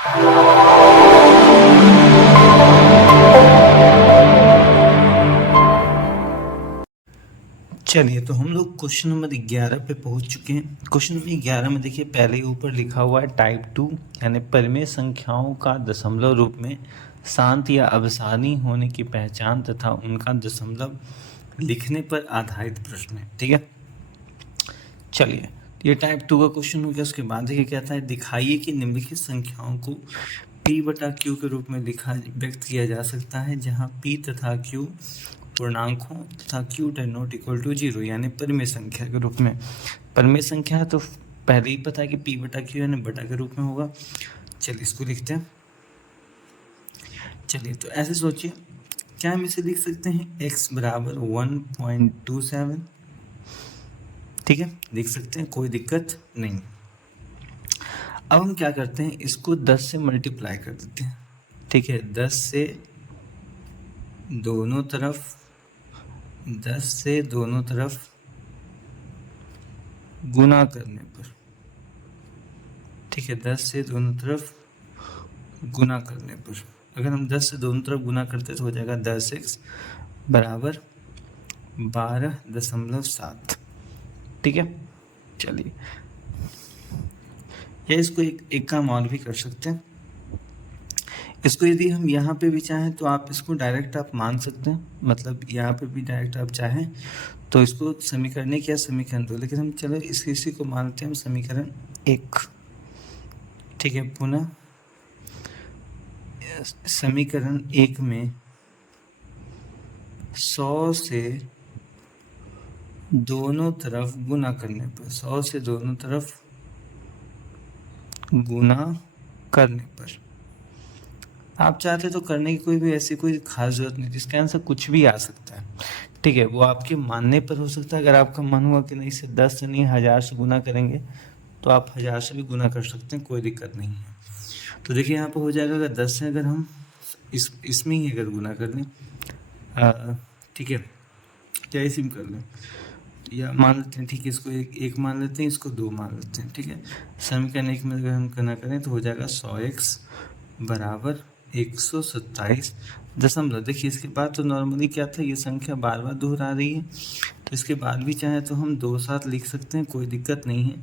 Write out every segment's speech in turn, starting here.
चलिए, तो हम लोग क्वेश्चन नंबर 11 पे पहुंच चुके हैं। क्वेश्चन नंबर 11 में देखिए, पहले ही ऊपर लिखा हुआ है टाइप 2 यानी परिमेय संख्याओं का दशमलव रूप में शांत या अवसानी होने की पहचान तथा उनका दशमलव लिखने पर आधारित प्रश्न है। ठीक है, चलिए, ये टाइप 2 का क्वेश्चन हो गया। उसके बाद देखिए कहता है, दिखाइए कि निम्नलिखित संख्याओं को P बटा Q के रूप में व्यक्त किया जा सकता है, जहां P तथा Q पूर्णांकों तथा Q नॉट इक्वल टू 0 यानी परिमेय संख्या के रूप में। परिमेय संख्या है तो पहले ही पता है कि P बटा Q यानी बटा के रूप में होगा। चलिए इसको लिखते हैं। चलिए, तो ऐसे सोचिए, क्या हम इसे लिख सकते हैं x बराबर 1.27। ठीक है, लिख सकते हैं, कोई दिक्कत नहीं। अब हम क्या करते हैं, इसको 10 से मल्टीप्लाई कर देते हैं। ठीक है, 10 से दोनों तरफ गुना करने पर। ठीक है, 10 से दोनों तरफ गुना करने पर अगर हम 10 से दोनों तरफ गुना करते तो हो जाएगा 10x बराबर 12.7। ठीक है, चलिए, या इसको एक काम और भी कर सकते हैं। इसको यदि हम यहाँ पे भी चाहें तो आप इसको डायरेक्ट आप मान सकते हैं, मतलब यहाँ पे भी डायरेक्ट आप चाहें तो इसको समीकरण 1 या समीकरण 2, लेकिन हम चलो इसी को मानते हैं हम समीकरण 1। ठीक है, पुनः समीकरण 1 में 100 से दोनों तरफ गुना करने पर, 100 से दोनों तरफ गुना करने पर आप चाहते तो करने की कोई भी ऐसी कोई खास जरूरत नहीं, इसका आंसर कुछ भी आ सकता है। ठीक है, वो आपके मानने पर हो सकता है। अगर आपका मन हुआ कि नहीं इसे 10 से नहीं 1000 से गुना करेंगे तो आप 1000 से भी गुना कर सकते हैं, कोई दिक्कत नहीं है। तो देखिए यहाँ पर हो जाएगा, अगर 10 से अगर हम इसमें ही अगर गुना कर लें, ठीक है, क्या इसी में कर लें या मान लेते हैं। ठीक है, इसको एक मान लेते हैं, इसको 2 मान लेते हैं। ठीक है, समीकरण 1 में अगर हम करना करें तो हो जाएगा 100x बराबर 127 देखिए इसके बाद तो नॉर्मली क्या था, ये संख्या बार बार दोहरा रही है, तो इसके बाद भी चाहे तो हम 2 साथ लिख सकते हैं, कोई दिक्कत नहीं है।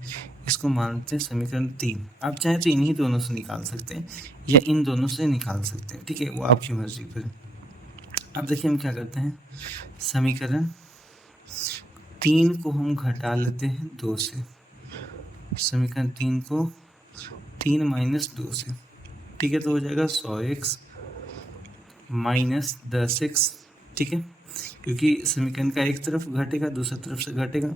इसको मानते हैं समीकरण 3। आप चाहे तो इन्हीं दोनों से निकाल सकते हैं या इन दोनों से निकाल सकते हैं। ठीक है, वो आपकी मर्जी पर। अब देखिए हम क्या करते हैं, समीकरण 3 को हम घटा लेते हैं 2 से। समीकरण 3 को 3 माइनस 2 से। ठीक है, तो हो जाएगा 100x माइनस 10x। ठीक है, क्योंकि समीकरण का एक तरफ घटेगा दूसरी तरफ से घटेगा।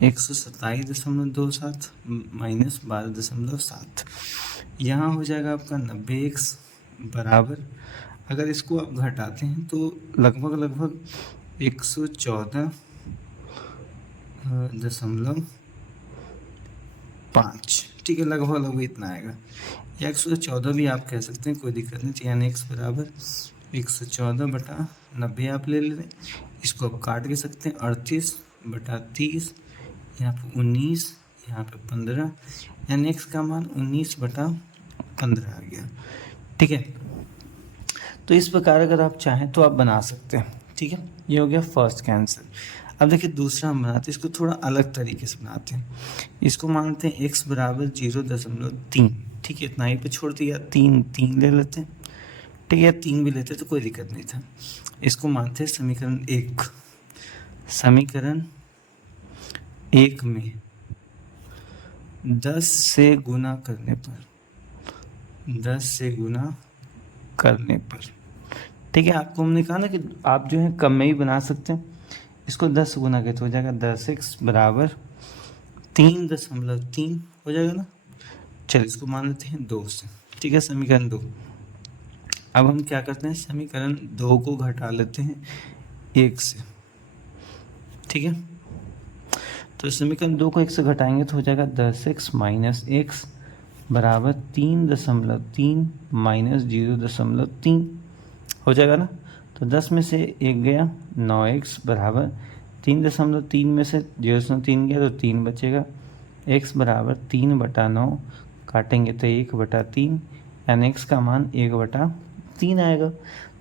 127.27 माइनस 12.7, यहाँ हो जाएगा आपका 90x बराबर, अगर इसको आप घटाते हैं तो लगभग 114.5। ठीक है, लगभग इतना आएगा, या 114 भी आप कह सकते हैं, कोई दिक्कत नहीं। यानी x बराबर 114/90 आप ले लें। इसको आप काट के सकते हैं, 38/30, यहाँ पे 19, यहाँ पे 15, यानी x का मान 19/15 आ गया। ठीक है, तो इस प्रकार अगर आप चाहें तो आप बना सकते हैं। ठीक है, ये हो गया फर्स्ट का आंसर। अब देखिए दूसरा हम बनाते हैं, इसको थोड़ा अलग तरीके से बनाते हैं। इसको मानते हैं x बराबर 0.3। ठीक है, इतना ही पे छोड़ दिया, 3 ले लेते हैं। ठीक है, 3 भी लेते तो कोई दिक्कत नहीं था। इसको मानते हैं समीकरण 1। समीकरण 1 में 10 से गुना करने पर, ठीक है, आपको हमने कहा ना कि आप जो है कम में ही बना सकते हैं। इसको 10 से गुना करते हो जाएगा 10x बराबर 3.3 हो जाएगा ना। चलिए इसको मान लेते हैं 2 से। ठीक है, समीकरण 2। अब हम क्या करते हैं, समीकरण 2 को घटा लेते हैं 1 से। ठीक है, तो समीकरण 2 को 1 से घटाएंगे तो हो जाएगा 10x माइनस x बराबर 3.3 माइनस 0.3 हो जाएगा ना। तो 10 में से 1 गया, 9x बराबर 3.3 में से 0.3 गया तो 3 बचेगा। x बराबर 3/9 काटेंगे तो 1/3, यानी x का मान 1/3 आएगा।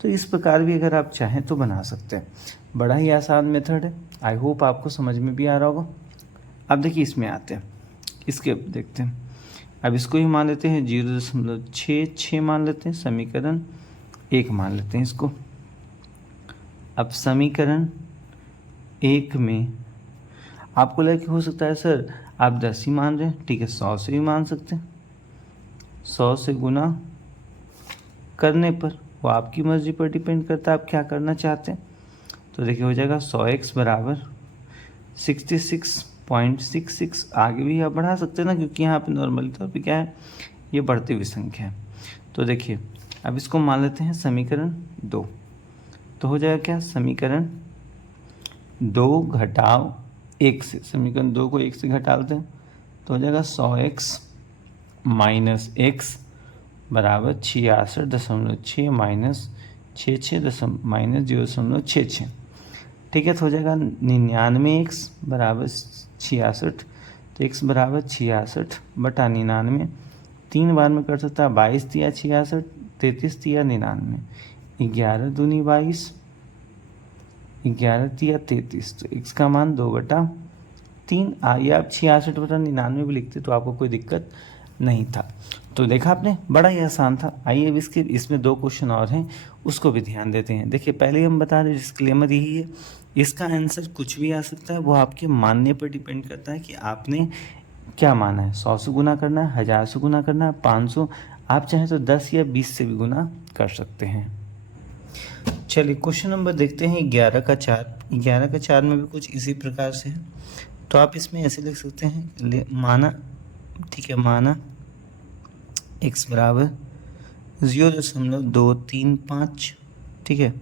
तो इस प्रकार भी अगर आप चाहें तो बना सकते हैं। बड़ा ही आसान मेथड है, आई होप आपको समझ में भी आ रहा होगा। अब देखिए इसमें आते हैं, इसके देखते हैं। अब इसको ही मान लेते हैं 0.66 मान लेते हैं, समीकरण 1 मान लेते हैं इसको। अब समीकरण 1 में आपको लगे हो सकता है सर आप 10 ही मान रहे हैं, ठीक है 100 से भी मान सकते हैं। 100 से गुना करने पर वो आपकी मर्जी पर डिपेंड करता है आप क्या करना चाहते हैं। तो देखिए हो जाएगा 100x बराबर 66.66। आगे भी आप बढ़ा सकते हैं ना, क्योंकि यहाँ पे नॉर्मली तौर पे क्या है, ये बढ़ती हुई संख्या है। तो देखिए अब इसको मान लेते हैं समीकरण 2। तो हो जाएगा क्या, समीकरण 2 घटाव 1 से, समीकरण 2 को 1 से घटा लेते हैं तो हो जाएगा 100x माइनस x बराबर 66.6 माइनस 0.66। ठीक है, तो हो जाएगा 99x बराबर 66। तो x बराबर 66/99। 3 बार में कर सकता है, 22 दिया 66, 33 दिया 99, 11 दूनी 22, 11 दिया 33। तो x का मान 2/3। आइए आप 66/99 भी लिखते तो आपको कोई दिक्कत नहीं था। तो देखा आपने, बड़ा ही आसान था। आइए अब इसमें 2 क्वेश्चन और हैं, उसको भी ध्यान देते हैं। देखिए पहले हम बता दें, डिस्क्लेमर यही है, इसका आंसर कुछ भी आ सकता है, वो आपके मानने पर डिपेंड करता है कि आपने क्या माना है। 100 से गुना करना है, 1000 से गुना करना है, 500, आप चाहें तो 10 या 20 से भी गुना कर सकते हैं। चलिए क्वेश्चन नंबर देखते हैं 11 का 4। 11 का 4 में भी कुछ इसी प्रकार से है। तो आप इसमें ऐसे लिख सकते हैं, माना, ठीक है, माना x बराबर 0.235, ठीक है,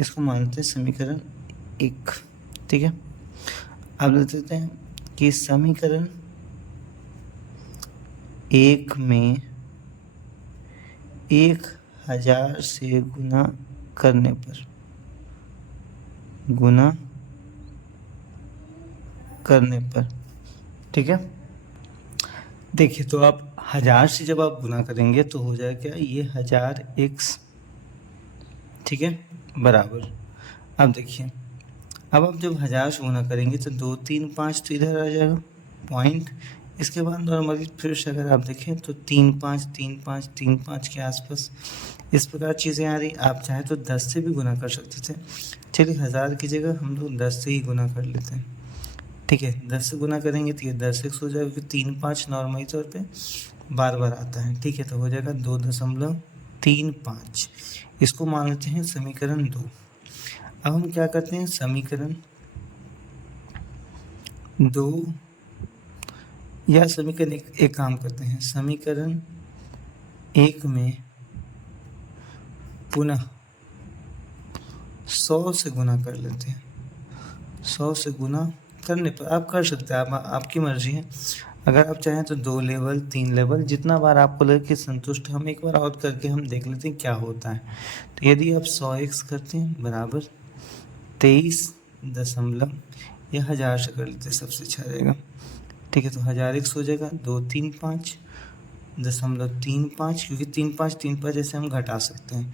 इसको मानते हैं समीकरण 1, ठीक है। अब लिख देते हैं कि समीकरण 1 में 1000 से गुना करने पर, ठीक है। देखिए तो आप 1000 से जब आप गुना करेंगे तो हो जाएगा क्या, ये 1000x, ठीक है, बराबर। अब देखिए, अब आप जब 1000 से गुना करेंगे तो 2 3 5 तो इधर आ जाएगा पॉइंट। इसके बाद नॉर्मली फिर से अगर आप देखें तो 3 5 3 5 3 5 के आसपास इस प्रकार चीज़ें आ रही। आप चाहे तो 10 से भी गुना कर सकते थे। चलिए 1000 की जगह हम लोग 10 से ही गुना कर लेते हैं, ठीक है। 10 से गुना करेंगे तो ये 10x हो जाएगा, क्योंकि 3 5 नॉर्मली तौर पे बार बार आता है, ठीक है। तो हो जाएगा 2.35। इसको मान लेते हैं समीकरण 2। अब हम क्या करते हैं, समीकरण 2 या समीकरण एक काम करते हैं, समीकरण 1 में पुनः 100 से गुना कर लेते हैं। 100 से गुना करने पर आप कर सकते हैं, आपकी मर्जी है। अगर आप चाहें तो 2 लेवल 3 लेवल जितना बार आपको लगे कि संतुष्ट, हम एक बार और करके हम देख लेते हैं क्या होता है। तो यदि आप 100x करते हैं बराबर 23 दशमलव, या 1000 से कर लेते हैं सबसे अच्छा रहेगा, ठीक है। तो 1000x हो जाएगा 235.35, क्योंकि 3 5 3 5 जैसे हम घटा सकते हैं,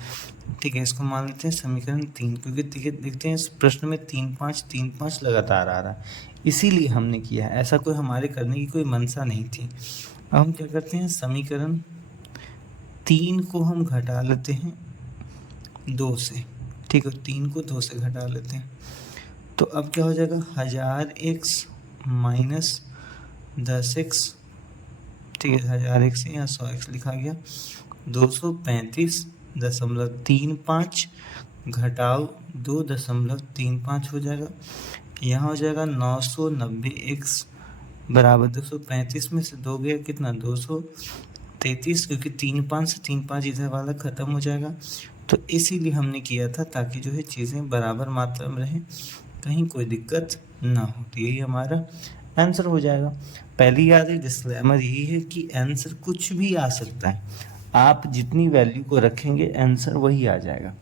ठीक है। इसको मान लेते हैं समीकरण 3, क्योंकि देखते हैं इस प्रश्न में 3 5 लगातार आ रहा है, इसीलिए हमने किया है। ऐसा कोई हमारे करने की कोई मंशा नहीं थी। अब हम क्या करते हैं, समीकरण 3 को हम घटा लेते हैं 2 से, ठीक है। 3 को 2 से घटा लेते हैं तो अब क्या हो जाएगा, 1000x माइनस 10x, ठीक है। 1000x यहाँ 100x लिखा गया, 235.35 घटाव 2.35 हो जाएगा। यहाँ हो जाएगा 990x बराबर 235 में से 2 गया कितना, 233, क्योंकि 3 5 से 3 5 इधर वाला ख़त्म हो जाएगा। तो इसीलिए हमने किया था, ताकि जो है चीज़ें बराबर मात्रा में रहें, कहीं कोई दिक्कत ना हो। तो यही हमारा आंसर हो जाएगा। पहली याद है, डिस्क्लेमर यही है कि आंसर कुछ भी आ सकता है, आप जितनी वैल्यू को रखेंगे आंसर वही आ जाएगा,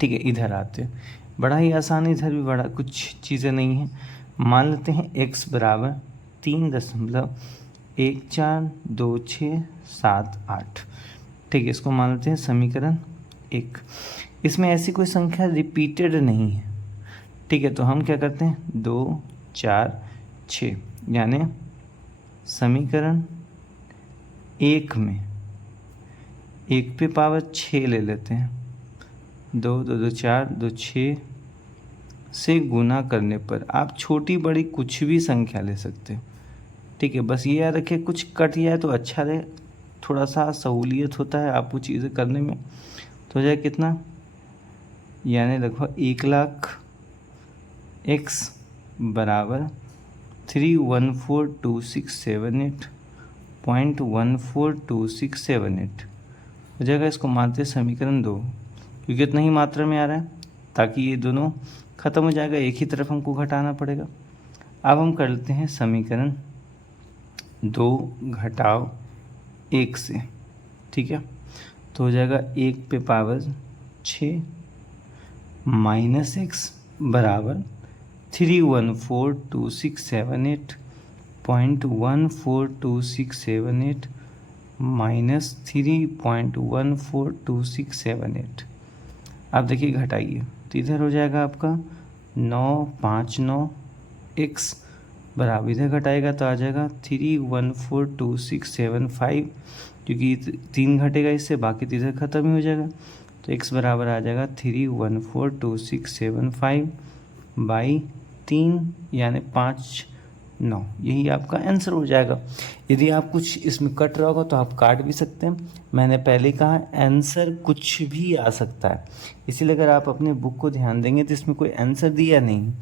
ठीक है। इधर आते हैं, बड़ा ही आसान, इधर भी बड़ा कुछ चीज़ें नहीं है। मान लेते हैं x बराबर 3.142678, ठीक है, इसको मान लेते हैं समीकरण 1। इसमें ऐसी कोई संख्या रिपीटेड नहीं है, ठीक है, तो हम क्या करते हैं 2 4 6, यानी समीकरण 1 में 1 पे पावर 6 ले लेते हैं, 2 2 2 4 2 6 से गुना करने पर आप छोटी बड़ी कुछ भी संख्या ले सकते हैं, ठीक है। बस ये याद रखिए कुछ कट जाए तो अच्छा रहे, थोड़ा सा सहूलियत होता है आपको चीज़ें करने में। तो हो जाए कितना, यानी लगभग 1,00,000 x बराबर 3142678.142678 हो जाएगा। इसको मानते हैं समीकरण 2, क्योंकि इतना ही मात्रा में आ रहा है, ताकि ये दोनों खत्म हो जाएगा, एक ही तरफ हमको घटाना पड़ेगा। अब हम कर लेते हैं समीकरण 2 घटाव 1 से, ठीक है। तो हो जाएगा 1 पे पावर 6 माइनस x बराबर 3142678.142678 माइनस 3.142678। आप देखिए घटाइए तो इधर हो जाएगा आपका 959x बराबर, इधर घटाएगा तो आ जाएगा 3142675, क्योंकि 3 घटेगा इससे, बाकी तो इधर ख़त्म ही हो जाएगा। तो x बराबर आ जाएगा 3142675 बाई 3, यानी 5/9, यही आपका आंसर हो जाएगा। यदि आप कुछ इसमें कट रहा होगा तो आप काट भी सकते हैं। मैंने पहले कहा आंसर कुछ भी आ सकता है, इसीलिए अगर आप अपने बुक को ध्यान देंगे तो इसमें कोई आंसर दिया नहीं।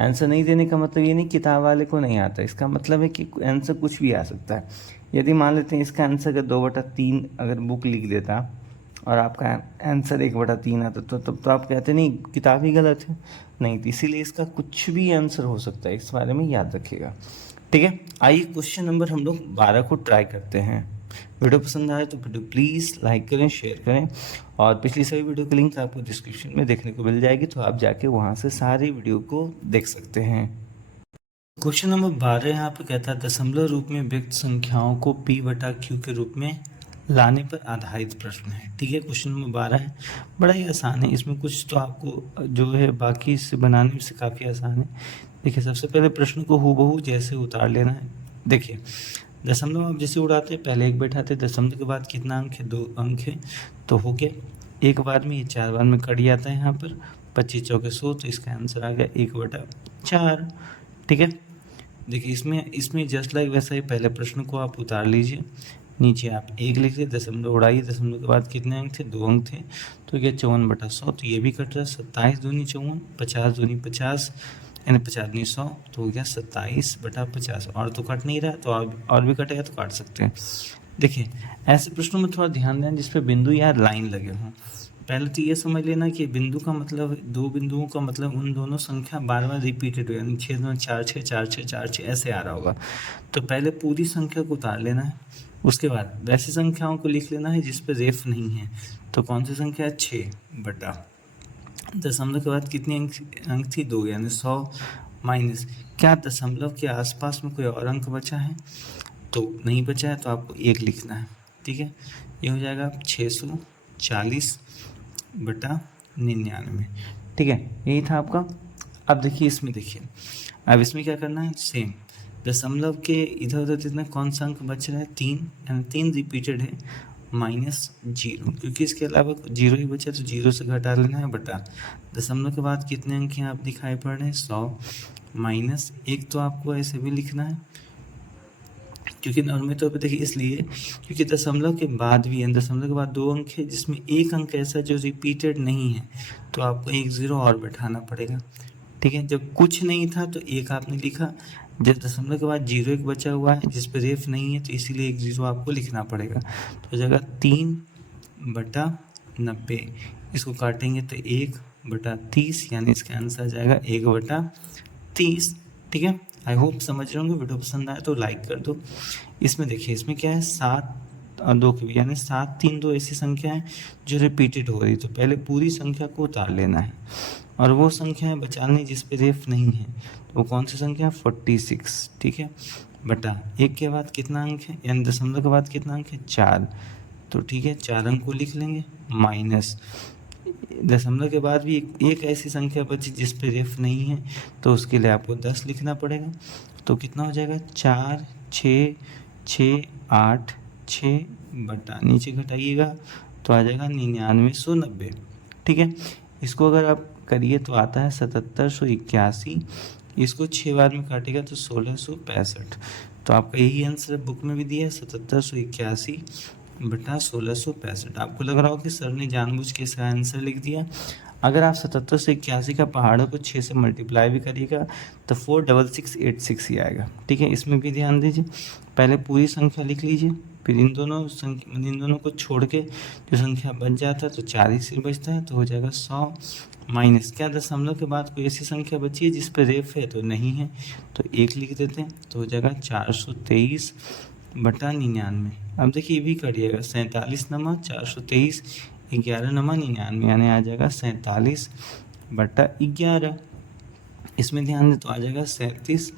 आंसर नहीं देने का मतलब ये नहीं किताब वाले को नहीं आता, इसका मतलब है कि आंसर कुछ भी आ सकता है। यदि मान लेते हैं इसका आंसर अगर 2/3 अगर बुक लिख देता और आपका आंसर 1/3 आता तो तब तो आप कहते नहीं किताब ही गलत है, नहीं, तो इसीलिए इसका कुछ भी आंसर हो सकता है, इस बारे में याद रखिएगा, ठीक है। आइए क्वेश्चन नंबर हम लोग 12 को ट्राई करते हैं। वीडियो पसंद आए तो वीडियो प्लीज़ लाइक करें, शेयर करें, और पिछली सभी वीडियो की लिंक आपको डिस्क्रिप्शन में देखने को मिल जाएगी, तो आप जाके वहाँ से सारी वीडियो को देख सकते हैं। क्वेश्चन नंबर 12 यहाँ पे कहता है दशमलव रूप में व्यक्त संख्याओं को p/q के रूप में लाने पर आधारित प्रश्न है, ठीक है। क्वेश्चन नंबर 12 है, बड़ा ही आसान है, इसमें कुछ तो आपको जो है बाकी से बनाने से काफ़ी आसान है। देखिए सबसे पहले प्रश्न को हूबहू जैसे उतार लेना है। देखिए दशमलव आप जैसे उड़ाते हैं, पहले 1 बैठाते, दशमलव के बाद कितना अंक है, 2 अंक है, तो हो गया 1 बार में, ये 4 बार में कट जाता है यहाँ पर, 25 चौके 100, तो इसका आंसर आ गया 1/4, ठीक है। देखिए इसमें जस्ट लाइक वैसा ही पहले प्रश्न को आप उतार लीजिए, नीचे आप 1 लिख लीजिए, दशमलव उड़ाइए, दशमलव के बाद कितने अंक थे, 2 अंक थे, तो ये 54/100, तो ये भी कट रहा है, 27 दूनी 54, 50 दूनी 50, यानी 50 दूनी 100, तो हो गया 27/50, और तो कट नहीं रहा, तो और भी कटेगा तो काट सकते हैं। देखिए ऐसे प्रश्नों में थोड़ा ध्यान दें जिसपे बिंदु या लाइन लगे हों। पहले तो ये समझ लेना कि बिंदु का मतलब, 2 बिंदुओं का मतलब उन दोनों संख्या बार बार रिपीटेड हो, यानी 6 2 4 6 4 6 4 6 ऐसे आ रहा होगा। तो पहले पूरी संख्या को उतार लेना है, उसके बाद वैसी संख्याओं को लिख लेना है जिस पर रेफ नहीं है। तो कौन सी संख्या है, 6 बटा दशमलव के बाद कितनी अंक थी, 2, यानी 100 माइनस, क्या दशमलव के आसपास में कोई और अंक बचा है, तो नहीं बचा है, तो आपको 1 लिखना है, ठीक है। ये हो जाएगा 640/99, ठीक है, यही था आपका। अब देखिए इसमें, देखिए अब इसमें क्या करना है, सेम दशमलव के इधर उधर जितना कौन सा अंक बच रहा है, 3, यानी 3 रिपीटेड है, -0, क्योंकि इसके अलावा 0 ही बचा, तो 0 से घटा लेना है, बटा दशमलव के बाद कितने अंक हैं आप दिखाई पड़ रहे हैं, 100 माइनस 1, तो आपको ऐसे भी लिखना है, क्योंकि नॉर्मल तौर पर देखिए इसलिए क्योंकि दशमलव के बाद भी है, दशमलव के बाद 2 अंक है जिसमें 1 अंक ऐसा जो रिपीटेड नहीं है, तो आपको 1 0 और बैठाना पड़ेगा, ठीक है। जब कुछ नहीं था तो 1 आपने लिखा, जब दशमलव के बाद 0 1 बचा हुआ है जिस पर रेफ नहीं है, तो इसीलिए 1 0 आपको लिखना पड़ेगा। तो हो जाएगा 3/90, इसको काटेंगे तो 1/30, यानी इसका आंसर आ जाएगा 1/30, ठीक है। आई होप समझ रहे होंगे। वीडियो पसंद आए तो लाइक कर दो। इसमें देखिए इसमें क्या है, 7 और 2 की, यानी 7 3 2 ऐसी संख्या है जो रिपीटेड हो रही, तो पहले पूरी संख्या को उतार लेना है, और वो संख्याएं बचानी जिस पे रेफ नहीं है, तो वो कौन सी संख्या है, 46, ठीक है, बटा 1 के बाद कितना अंक है, यानी दशमलव के बाद कितना अंक है, 4, तो ठीक है 4 अंक को लिख लेंगे, माइनस दशमलव के बाद भी एक ऐसी संख्या बची जिस पे रेफ नहीं है, तो उसके लिए आपको 10 लिखना पड़ेगा। तो कितना हो जाएगा 4 6 6 8 6 बटा नीचे घटाइएगा तो आ जाएगा 9990। ठीक है, इसको अगर आप करिए तो आता है 7781। इसको 6 बार में काटेगा तो 1665। तो आपका यही आंसर बुक में भी दिया है 7781 बटा 1665। आपको लग रहा हो कि सर ने जानबूझ के इसका आंसर लिख दिया। अगर आप 7781 का पहाड़ों को 6 से मल्टीप्लाई भी करिएगा तो 46686 ही आएगा। ठीक है, इसमें भी ध्यान दीजिए, पहले पूरी संख्या लिख लीजिए, फिर इन दोनों को छोड़ के जो संख्या बच जाता है तो 4 ही सिर्फ बचता है, तो हो जाएगा 100 माइनस क्या दशमलव के बाद कोई ऐसी संख्या बची है जिस पर रेफ है तो नहीं है, तो 1 लिख देते हैं, तो हो जाएगा 423 बटा 99। अब देखिए ये भी करिएगा 47 नमा 423 11 नमा 99, यानी आ जाएगा 47 बटा 11। इसमें ध्यान दें तो आ जाएगा 37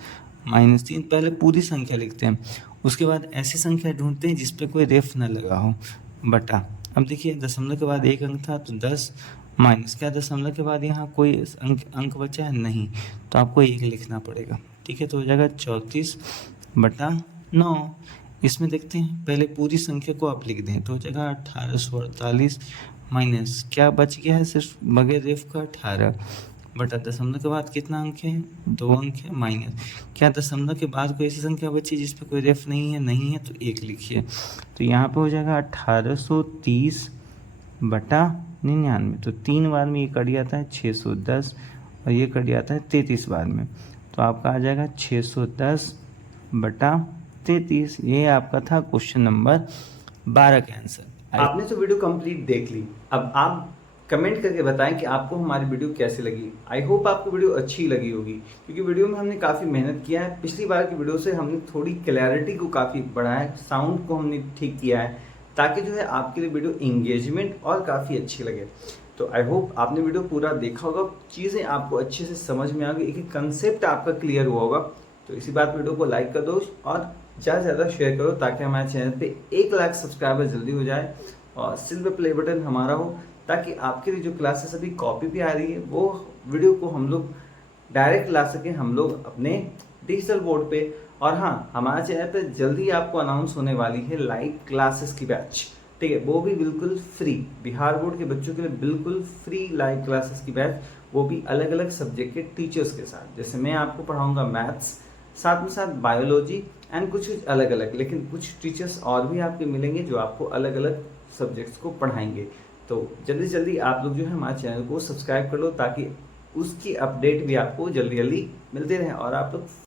माइनस 3। पहले पूरी संख्या लिखते हैं, उसके बाद ऐसी संख्या ढूंढते हैं जिस पे कोई रेफ न लगा हो, बटा। अब देखिए दशमलव के बाद 1 अंक था तो 10 माइनस क्या दशमलव के बाद यहाँ कोई अंक बचा है नहीं, तो आपको 1 लिखना पड़ेगा। ठीक है, तो हो जाएगा 34 बटा 9। इसमें देखते हैं, पहले पूरी संख्या को आप लिख दें तो हो जाएगा 1848 माइनस क्या बच गया है सिर्फ बगैर रेफ का 18 बटा दशमलव के बाद कितना अंक है 2 अंक है, माइनस क्या दशमलव के बाद कोई ऐसी संख्या बची जिस पे कोई रेफ नहीं है तो 1 लिखिए। तो यहाँ पे हो जाएगा 1830 बटा 99। तो 3 बार में ये कट जाता है 610 और ये कट जाता है 33 बार में, तो आपका आ जाएगा 610 बटा 33। ये आपका था क्वेश्चन नंबर 12 का आंसर। आपने तो वीडियो कंप्लीट देख ली, अब आप कमेंट करके बताएं कि आपको हमारी वीडियो कैसी लगी। आई होप आपको वीडियो अच्छी लगी होगी, क्योंकि वीडियो में हमने काफ़ी मेहनत किया है। पिछली बार की वीडियो से हमने थोड़ी क्लैरिटी को काफ़ी बढ़ाया है, साउंड को हमने ठीक किया है, ताकि जो है आपके लिए वीडियो इंगेजमेंट और काफ़ी अच्छी लगे। तो आई होप आपने वीडियो पूरा देखा होगा, चीज़ें आपको अच्छे से समझ में आ गई, एक कंसेप्ट आपका क्लियर हुआ होगा। तो इसी बात वीडियो को लाइक कर दो और ज़्यादा से ज़्यादा शेयर करो, ताकि हमारे चैनल पे 1 लाख सब्सक्राइबर जल्दी हो जाए और सिल्वर प्ले बटन हमारा हो, ताकि आपके लिए जो क्लासेस अभी कॉपी भी आ रही है वो वीडियो को हम लोग डायरेक्ट ला सकें हम लोग अपने डिजिटल बोर्ड पे। और हाँ, हमारे चैनल पे जल्दी आपको अनाउंस होने वाली है लाइव क्लासेस की बैच। ठीक है, वो भी बिल्कुल फ्री, बिहार बोर्ड के बच्चों के लिए बिल्कुल फ्री लाइव क्लासेस की बैच, वो भी अलग अलग सब्जेक्ट के टीचर्स के साथ। जैसे मैं आपको पढ़ाऊँगा मैथ्स, साथ में साथ बायोलॉजी एंड कुछ अलग अलग, लेकिन कुछ टीचर्स और भी आपके मिलेंगे जो आपको अलग अलग सब्जेक्ट्स को पढ़ाएंगे। तो जल्दी जल्दी आप लोग जो है हमारे चैनल को सब्सक्राइब कर लो, ताकि उसकी अपडेट भी आपको जल्दी जल्दी मिलते रहे और आप लोग